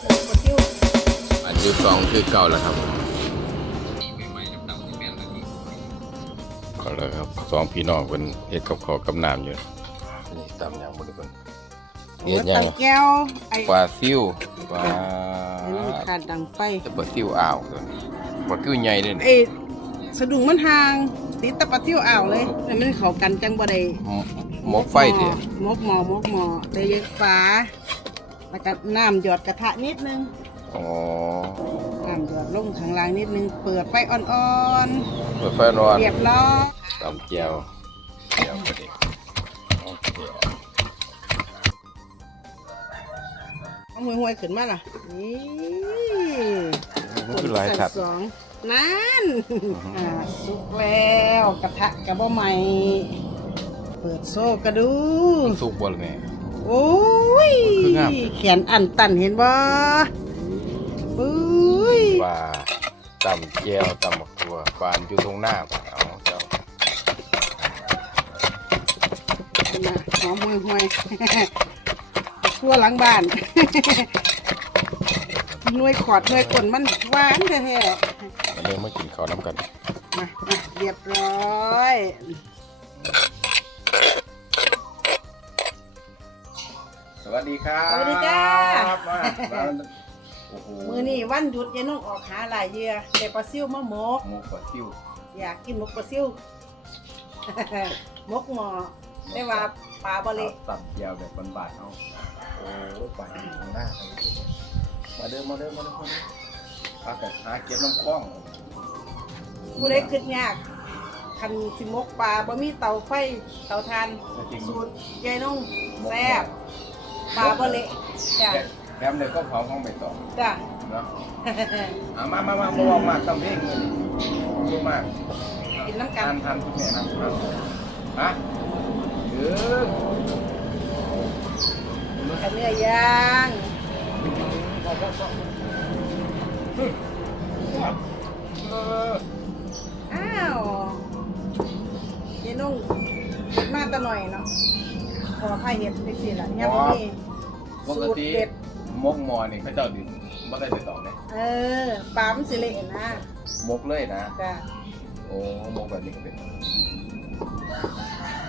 พักปลาซิวอันที่สองคือเก่าแล้วครับก็แล้วครับสองพี่น้องเป็นเฮ็ดกับข้าวกับน้ำอยู่นี่ตำอย่างบ่ได้เพิ่นเฮ็ดยังตังแก้วไอ้ปลาซิวปลาอันนี้ขาดดังไฟจะปลาซิวอ่าวตัวนี้ปลาซิวใหญ่เด้นี่ไอ้สะดุ้งมันห่างติดแตะปลาซิวอ่าวเลยแต่มันเข้ากันจังบ่ได้หมหมกไฟเด้หมกหมอหมกหมอเตยกฟ้า แล้วก็น้ำหยอดกระทะนิดนึงอ๋อน้ำหยอดลงข้างล่างนิดนึง เปิดไฟอ่อนเปิดไฟร้อนๆ เรียบร้อย ตำแก้วแก้วพอดีโอเคเอาหวยหวยๆขึ้นมาล่ะ นี่มันคือหลายสัตว์ สองนั่นอ่าสุกแล้วกระทะกระบ่ใหม่ เปิดโซ่กระดู มันสุกบ่ล่ะแม่ โอ้ยคืองาม แขนอันตันเห็นบ่ปุ้ยปลาตำแก้วตำบักตัวปลาอยู่ตรงหน้าเอาเจ้ามาหอมหวยหวยๆทั่วหลังบ้าน หน่วยขอดหน่วยกลนมันหวานแท้มาเริ่มมากินข้าวน้ำกันๆมามาเรียบร้อย สวัสดีครับสวัสดีจ้า มามาโอ้โหมือนี้วันหยุดยายน้องออกหาหลายเหยื่อได้ปลาซิวมาหมก หมูปลาซิวอยากกินหมกปลาซิวหมกหมอได้ว่าปลาบริตัดยาวแบบบานๆเอาโอ้ปลาอยู่ตรงหน้าครับมาเดิมมาเดิมมาเดิมมาเดิมพากันหาเก็บน้ำคล้องผู้ใดคิดยากคันสิหมกปลาบ่มีเตาไฟเตาทานจริงสูตรยายน้องแซ่บ ปลาบริจ้ะแถมเลยก็เผาห้องใบตองจ้ะเนาะเอามามามามาบอกมาต้องเพ่งเลยดูมากกินน้ำกัทานนทานทุกแม่นะทานฮะเออกับเนื้อย่างเอออ้าวยายน้องมาแตะหน่อยเนาะขอพายเห็ดได้สิล่ะยังบ่มี ปสูกตรติเด็ด มกหมอนี่เขาเจ้าดิไม่ได้ไปต่อเลยเออปลามันสิเละนะมกเลยนะ จ้ะโอ้มกแบบนี้ก็เป็น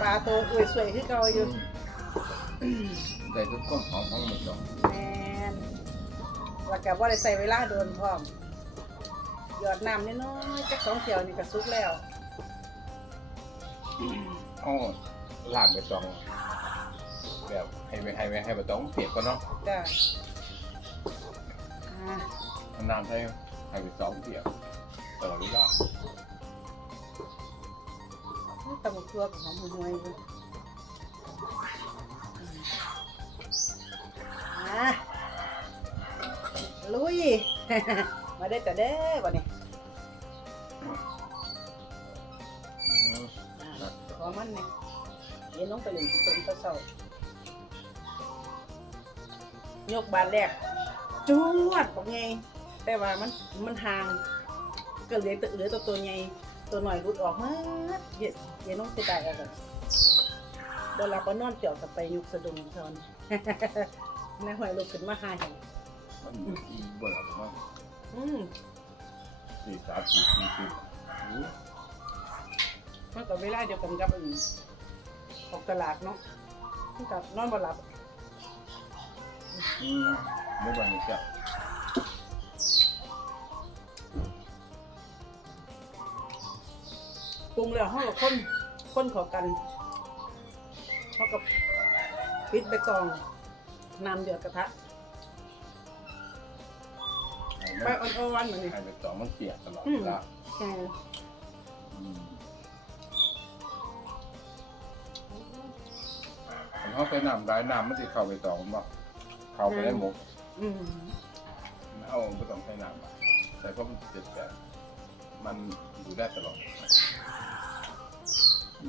ปลาตัวอวยสวยคือเก่าอยู่แต่ทุกคนของของมันต่อแมนแล้วก็บ่ได้ใส่เวลาโดนพร้อมหยอดน้ำน้อยๆจักสองเที่ยวนี่ก็สุกแล้วอ๋อล่างไปตอง แบบให้ไปให้ไปให้ไปตองเปียกก็เนาะจ้ะอ่านานๆให้ให้ไปตองเปียกตลอดเวลาตำบักตัวหอมหวยๆอยู่อ่าลุย มาได้อแต่เด้อวันนี้อ่าขอมันเนี่ยเย็นลงไปเลยตรงตะเสา ยกบานแรกจวดบอกไงแต่ว่ามันมันห่างก็เหลือตัวเหลือตัวตัวใหญ่ตัวหน่อยรุดออกมาเย็นเย็นลงไปได้เอากันบนหลับบนนอนเจาะกับไปยุกสะดุ้งเทานนายหอยลุกขึ้นมาหาเห็นมันอยู่ที่บ่อยมากอืมสี่สามสี่สี่สี่มันก็เวลาเดียวกันกับอันออกตลาดเนาะมันกับนอนบ่หลับ อืมไม่บ่อยนี่จ้ะปรุงแล้วห้องกับคนคนเขอกันเขากับปิดไปกองน้ำเดือดกระทะไปอ่อนๆเหมือนนี่ให้ไปตองมันเปียกตลอดอืมเวลาใช่อืมผมเขาไปน้ำได้น้ำมันจะเข้าไปตองบ่ เข้าไปได้หมกอืมเอาไม่ต้องใช้น้ำอะแต่เพราะมันเจ็บแต่มันอยู่ได้ตลอด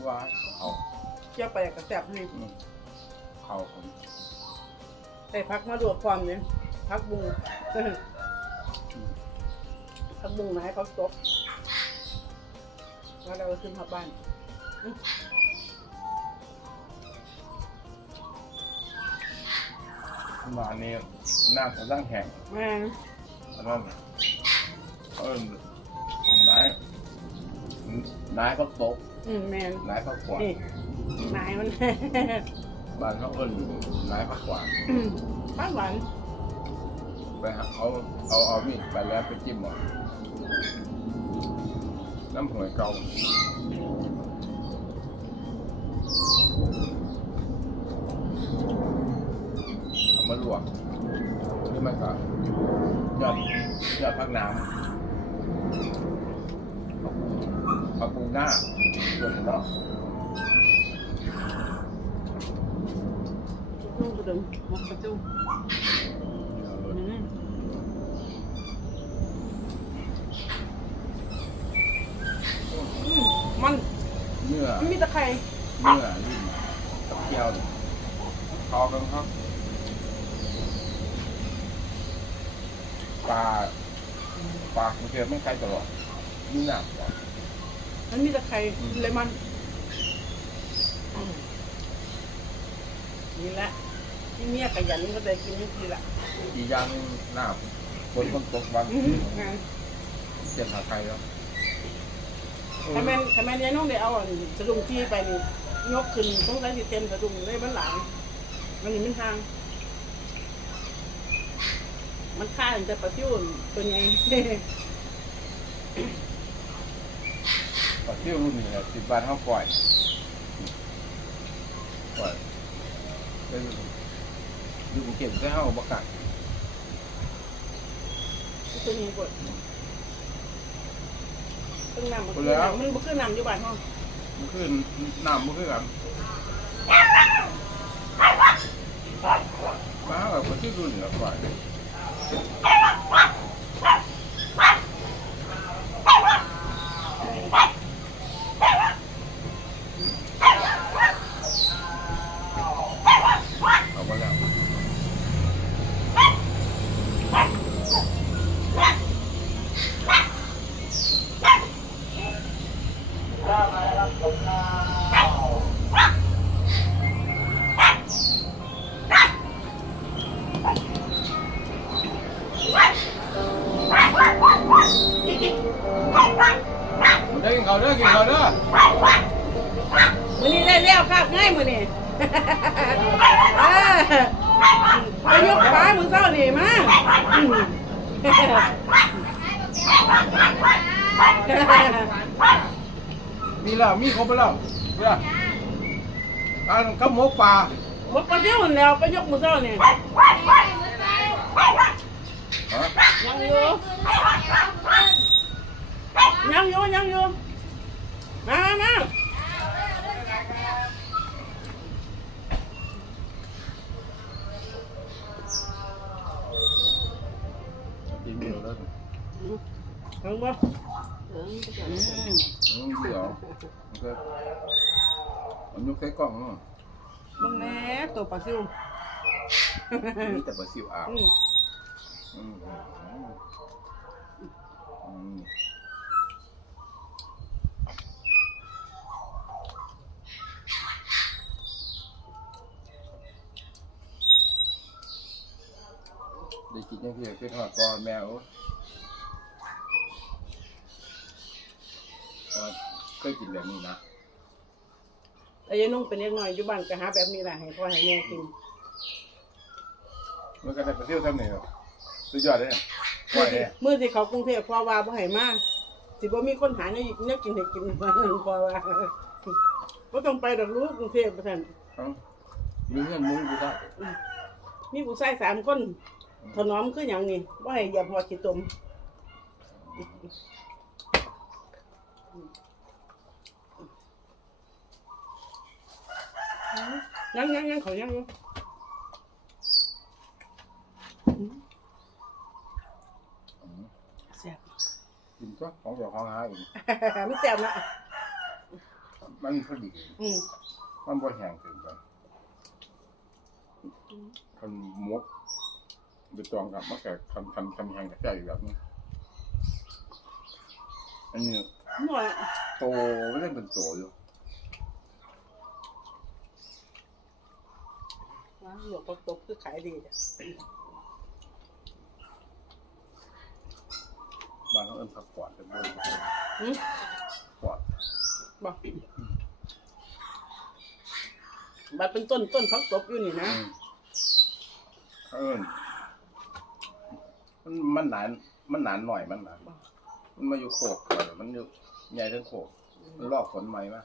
ว่าเอาเจียวไปกระแสบนี่อืมเอาคนใส่พักมาดวกความเนี่ยพักบุงพักบุงมาให้เขาตบแล้วเราก็ขึ้นมาบ้าน มมานี่หน้ากำลังแห้งแม่นอันนั้นเออไหนนายเขาตกอืมแม่นนายเขาขวานนี่นายมัน บ้านเขาเอิ้นนายเขาขวานอืมป้าหวานไปหาเอาเอาเอามีดไปแล้วไปจิ้มหมดน้ำหวยเก่าเอา มาลวกนี่มันก็ยอดยอดพักน้ำเอาปูหน้าส่วนเนาะนุ่งกระดึงหมกกระจุมอืมอืมมันเนื้อมันมีตะไคร้เนื้อลิ้นกับเกี๊ยวนี่พอกันครับ ปลาปลากรุงเทพไม่ใครตลอดนี่หนักกว่ามันมีตะไคร้เลยมันอืมนี่แหละที่เมียขยันก็ได้กินนี่ทีละอีกอย่างหนึงหน้าฝนมันตกบางอืมงานเจ็บหาใครแล้วถ้าแม่นถ้าแม่นยายน้องได้เอาอันสะดุ้งที่ไปนี่ยกขึ้นต้องใช้สิเต็มสะดุ้งเลยมันหลังมันนี่มันทาง มันฆ่าถึงจะประซิ่วตัวไงปลาเที่ยวรุ่นนี้สิบบาทเขาปล่อย ปล่อยเป็นอยู่กรุงเก็บได้เฮาบักกัดตัวนี้กดตึ้งน้ำมันคือน้ำมันบ่คือน้ำอยู่บ้านห้องมันขึ้นน้ำมันขึ้นกันมาแบบปลาเที่ยวรุ่นนี้ก็ปล่อยเอา Oh, มมีแล้วมีครบไปแล้วเพื่อการกับหมกปลาบ่ปลาเดียวนั่นแล้วไปยกมื้อเช้านี่ฮะยังอยู่ยังอยู่ยังอยู่มามา ถึงบ่อืมเดี๋ยวโอเคมันยกใส่กล่องเนาะมึงแน่ตัวปลาซิวมีแต่ปลาซิวอ่าวอืมอืมอืมอืมได้กินยังเพียงคือทอดก่อนแมว เออเคยกินแบบนี้นะแต่ยายนุ่งเป็นเล็กน้อยอยู่บ้านก็หาแบบนี้ล่ะให้พ่อให้แม่กินมันก็ได้ไปเที่ยวทำไหนหรอสุดยอดเลยเนี่ยปล่อยเลยมื้อที่เขากรุงเทพพ่อว่าบ่ให้มาสิบ่มีคนหาแนวแนวกินให้กินว่าพ่อว่าบ่ต้องไปดอกลูกกรุงเทพว่าซั่นเอ้ามีเงินมุ้งกูได้มีผู้ชายสามคนถนอมคือหยังนี่บ่ให้เหยียบหัวขี้ตม ยังยังยังเขายังอยู่อืมแซ่บกินก็ของเดี๋ยวของหาอีกมันแซ่บนะมันพอดี อืมมันบ่แห้งเกินไปคันมกไปตองกับมะแกคันคันคันแห้งกับใจอยู่แบบนี้อันนี้หน่อย โตไม่ได้เป็นโตอยู่ นะหยวกปักตบคือขายดีจ้ะบ้านเขาเอิ้นผักกวาดเป็นเบอร์หืมกวาดบอกบัดเป็นต้นต้นพักตบอยู่นี่นะ อืมเขาเอิ้นมันมันหนานมันหนานหน่อยมันหนานมันมาอยู่โขกเออมันอยู่ใหญ่ทั้งโขกมันลอกผลไหมมา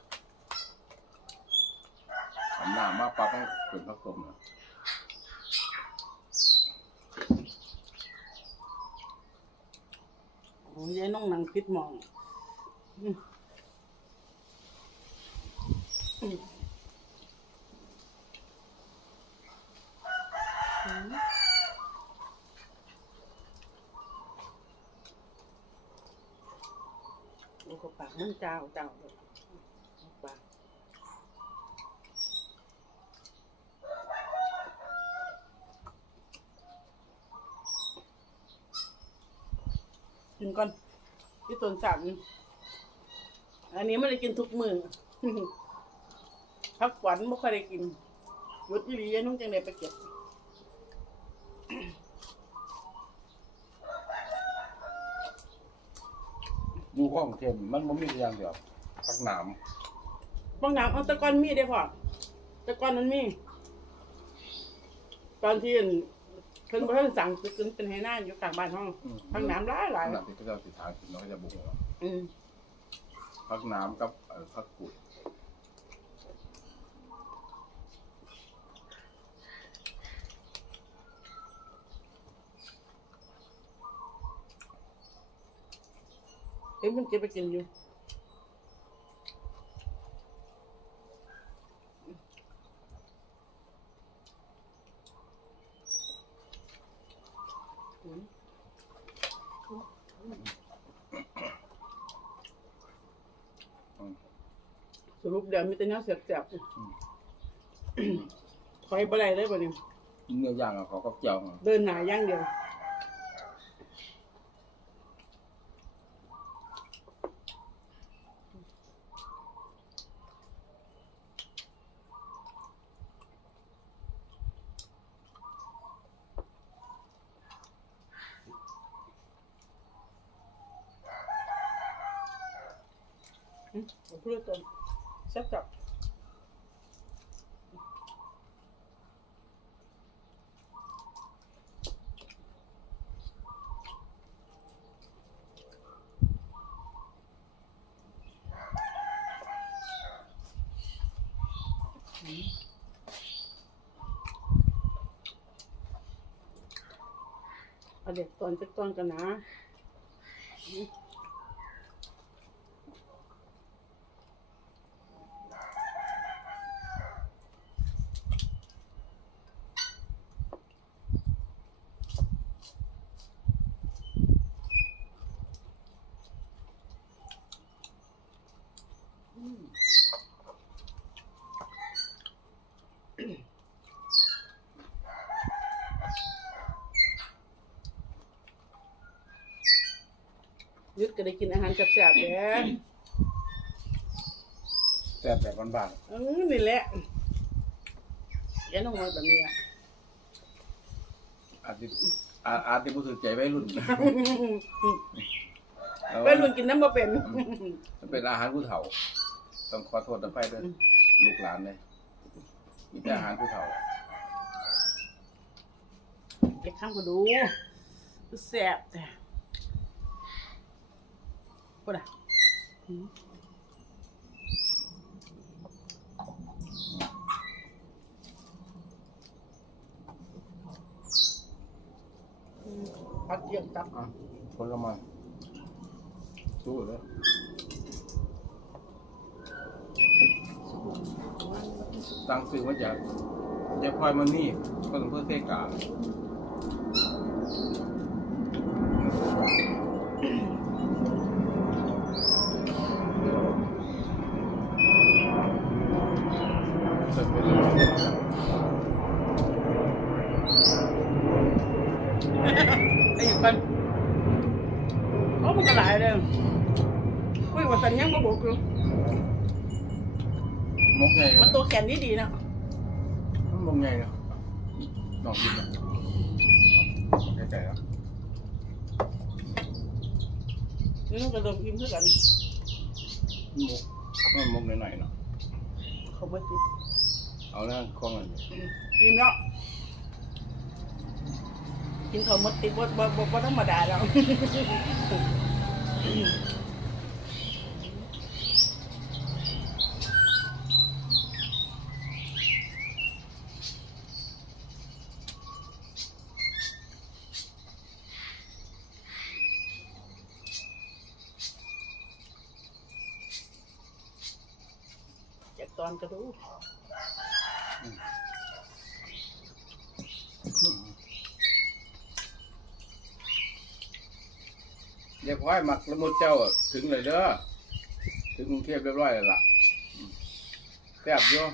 ทำหน้ามาปั๊บมันเป็นผักกลมนะ โอ้ยายน้องนังพิษมองโอ้ก็ปากมันเจ้าเจ้าเลยปากกินก่อน ที่ต้นสันอันนี้ไม่ได้กินทุกมือพักหวันไม่ค่อยได้กินหยุดอีหลียายนุ่งจังเลยไปเก็บอยู่ห้องเทมมันมันมีอย่างเดียวผักหนามบางน้ำเอาแตะกอนมีได้พอแตะกอนมันมีตอนที่ เพิ่นบ่ทันสั่งซื้อกินเป็นไหหน้าอยู่กลางบ้านห้องอืมพักน้ำหลายหลายขนาดที่เขาจะติดทางกินเราก็จะบุกว่าอืมผักหนามกับเอ่อผักกุดเอ็มเพิ่นเก็บไปกินอยู่อืม อืม สรุป เดี๋ยวมีแต่เนื้อเสียบๆถอยบ่ได้เลยบ่เนี่ยเนื้อย่างอะเขาก็เจียวมาเดินหน้าอย่างเดียว อืมผมพูดตรงแซ่บจับ ประเด็กตอนจะต้นกันนะอืม ยึดก็ได้กินอาหารแซ่บๆแหล้วแซ่บแบบบ้านเออนี่แหละอยันน้องมาแบบนี้อะ ๆอาจจะอาอาจจะรู้สึกใจวัยรุ่นแล้วไปรุ่นกินน้ำบ่เป็น มันเป็นอาหารผู้เฒ่า ต้องขอโทษนะไปด้วยลูกหลานเลยมีแต่อาหารผู้เฒ่าเก็บข้ามก็ดูแซ่บแต่ พูดอะอืมอืมพักเยอะจับอะผลไม้สู้เลยสั่งซื้อมาจากเจ้าพลอยมันนี่ก็ต้องเพื่อเทกาจะเป็นอะไร ไปอยู่กันโอ้มันก็หลายเลยคุยว่าสัญญาณบ่บอกอยู่ มกไง มั นตัวแขนดีดีๆนะมันมกไงเนาะน้องกินนะใช่ใจแล้วนี่น้องก็เริ่มอิ่มเท่ากันมุกมันมุกหน่อยๆเนาะเขาไม่ติดเอาแล้วคล้องกันอิ่มแล้วกินข้าวหมดติดบ่บ่บ่บ่ธรรมดาแล้ว ตอนกระดูกเรียบร้อยหมักละมุดเจ้าถึงเลยเด้อ ถึงกรุงเทพเรียบร้อยแล้วล่ะอืมแซ่บอยู่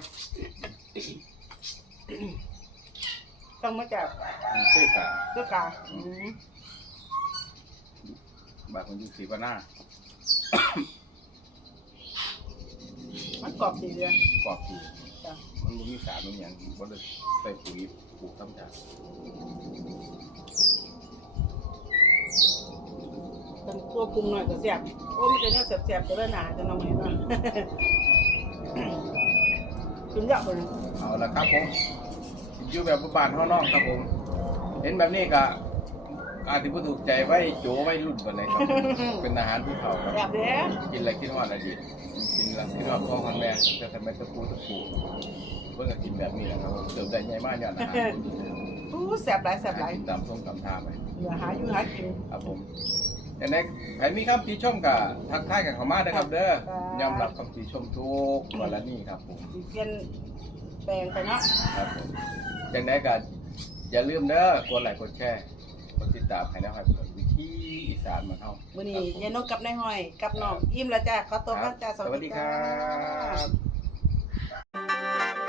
ต้องมาจากอืมเท่กะเสื้อกาอืมบาทคนอยู่สีปะหน้า มันกรอบดีเลยกรอบอยู่จ้ะมันบ่มีสารมันอย่างบ่ได้ใส่ปุ๋ยปลูกธรรมชาติเป็นตัวปรุงหน่อยก็แซ่บโอ้มันจะเนี่ยแซ่บๆจะได้หนาจะน้องเห็นเนาะ กินเยอะไปเลยเอาละครับผมอยู่แบบบ้านๆเฮาน้องครับผม เห็นแบบนี้ก็ อาจจะบ่ถูกใจไว้โจไว้รุ่นปานใดครับ เป็นอาหารผู้เฒ่าครับแซ่บเลยกินอะไรกินว่าอะไรดีกินแล้วกินว่าพ่อมันแม่แต่ทำไมตะปูตะปูเพิ่งก็กินแบบนี้แหละครับผมเติมได้ใหญ่มากย้อนอาหารอู้แซ่บหลายแซ่บหลายตามส้มตำทาไปเหลือหาอยู่หากินครับผมแต่ในใครมีคำติชมกับทักทายกันเข้ามาได้อครับ เด้อครับยอมรับคำติชมทุกกรณีครับผมสิเปลี่ยนแปลงไปเนาะครับผมจังไดก็อย่าลืมเด้อกดไลค์กดแชร์ ก็ติดตามให้นะครับวิธีอีสานมาเข้าวันนี้ยานกกับนายหอย กับน้องยิ้มแล้วจ้ะขอตัวกันจ้าสวัสดีครับ